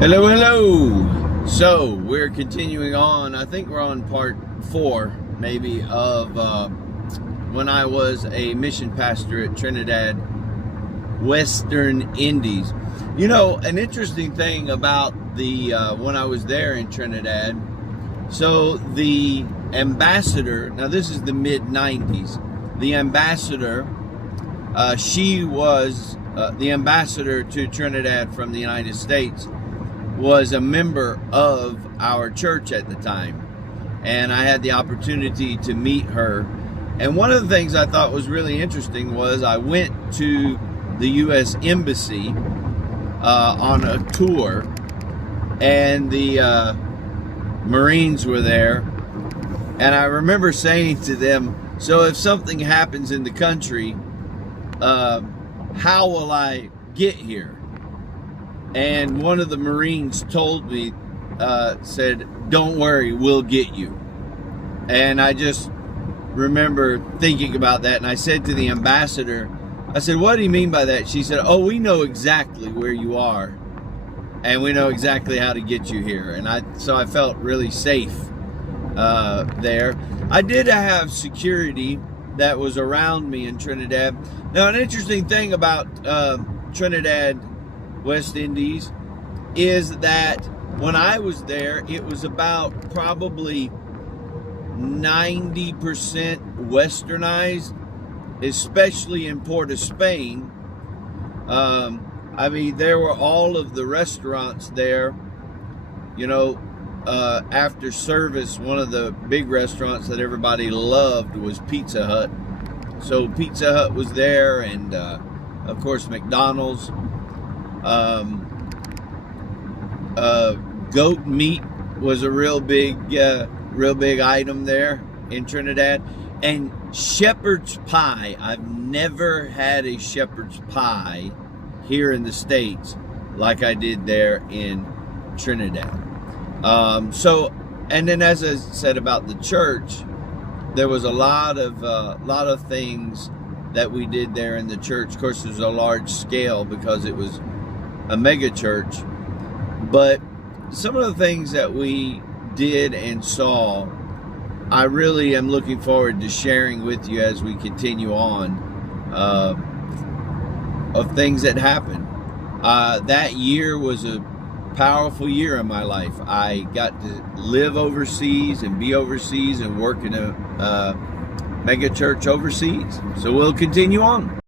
Hello, hello. So we're continuing on. I think we're on part 4, maybe, of when I was a mission pastor at Trinidad, Western Indies. You know, an interesting thing about the when I was there in Trinidad. So the ambassador. Now this is the mid '90s. The ambassador. She was the ambassador to Trinidad from the United States. Was a member of our church at the time, and I had the opportunity to meet her. And one of the things I thought was really interesting was I went to the U.S. Embassy on a tour, and the Marines were there, and I remember saying to them, so if something happens in the country, how will I get here? And one of the Marines told me, said, don't worry, we'll get you. And I just remember thinking about that. And I said to the ambassador, I said, what do you mean by that? She said, oh, we know exactly where you are. And we know exactly how to get you here. And so I felt really safe there. I did have security that was around me in Trinidad. Now, an interesting thing about Trinidad, West Indies, is that when I was there, it was about probably 90% westernized, especially in Port of Spain. I mean, there were all of the restaurants there. You know, after service, one of the big restaurants that everybody loved was Pizza Hut. So Pizza Hut was there, and of course McDonald's. Goat meat was a real big item there in Trinidad, and shepherd's pie. I've never had a shepherd's pie here in the States like I did there in Trinidad. So, and then as I said about the church, there was a lot of things that we did there in the church. Of course, it was a large scale because it was a mega church, but some of the things that we did and saw, I really am looking forward to sharing with you as we continue on, of things that happened. That year was a powerful year in my life. I got to live overseas and be overseas and work in a mega church overseas. So we'll continue on.